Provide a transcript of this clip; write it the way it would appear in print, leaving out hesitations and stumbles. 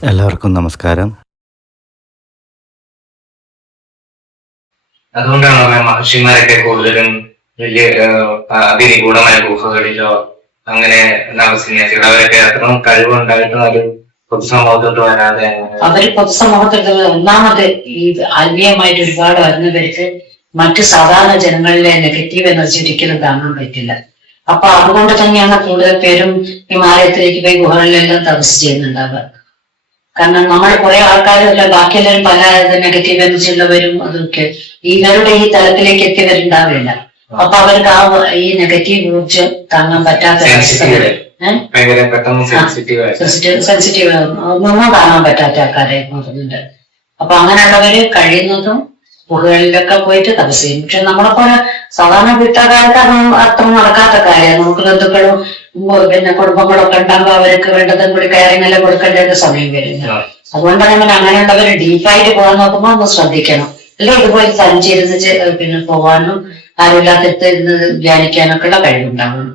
എല്ലാവർക്കും നമസ്കാരം. അതുകൊണ്ടാണ് മഹർഷിമാരൊക്കെ കൂടുതലും വലിയ അതിനിഗൂഢമായ ഗുഹകളിലോ അങ്ങനെ താമസിക്കുന്നത്. അവരൊക്കെ അത്രയും കഴിവുണ്ടായിട്ടും അത് പൊതുസമൂഹത്തോട്ട് വരാതെ അവര് പൊതുസമൂഹത്തിൽ ഒന്നാമത് ഈ ആത്മീയമായിട്ട് ഒരുപാട് വരുന്നവർക്ക് മറ്റു സാധാരണ ജനങ്ങളിലെ നെഗറ്റീവ് എനർജി ഒരിക്കലും താങ്ങാൻ പറ്റില്ല. അപ്പൊ അതുകൊണ്ട് തന്നെയാണ് കൂടുതൽ പേരും ഹിമാലയത്തിലേക്ക് പോയി ഗുഹകളിലെല്ലാം തപസ് ചെയ്യുന്നുണ്ടാവുക. കാരണം നമ്മൾ കുറെ ആൾക്കാരല്ല, ബാക്കിയെല്ലാവരും പല നെഗറ്റീവ് എനർജി ഉള്ളവരും അതൊക്കെ ഇവരുടെ ഈ തലത്തിലേക്ക് എത്തിയവരുണ്ടാവില്ല. അപ്പൊ അവർക്ക് ആ ഈ നെഗറ്റീവ് ഊർജം താങ്ങാൻ പറ്റാത്ത സെൻസിറ്റീവ് ഒന്നും താങ്ങാൻ പറ്റാത്ത ആൾക്കാരെ നോക്കുന്നുണ്ട്. അപ്പൊ അങ്ങനെയുള്ളവര് കഴിയുന്നതും ഗുഹകളിലൊക്കെ പോയിട്ട് തപസ് ചെയ്യും. പക്ഷെ നമ്മളെപ്പോലെ സാധാരണ വീട്ടുകാർക്ക് അത്ര നടക്കാത്ത കാര്യം. നമുക്ക് ബന്ധുക്കളും പിന്നെ കുടുംബങ്ങളൊക്കെ ഉണ്ടാകുമ്പോൾ അവർക്ക് വേണ്ടതും കൂടി കയറിങ് എല്ലാം കൊടുക്കേണ്ട സമയം വരുന്നത്. അതുകൊണ്ടാണ് അങ്ങനെയുള്ളവർ ഡീപ്പായിട്ട് പോകാൻ നോക്കുമ്പോൾ ഒന്ന് ശ്രദ്ധിക്കണം. അല്ലെ ഇതുപോലെ തനിച്ചിരുന്ന് പിന്നെ പോകാനും ആരുമില്ലാത്തടുത്ത് ഇരുന്ന് ധ്യാനിക്കാനൊക്കെ ഉള്ള കഴിവുണ്ടാവണം.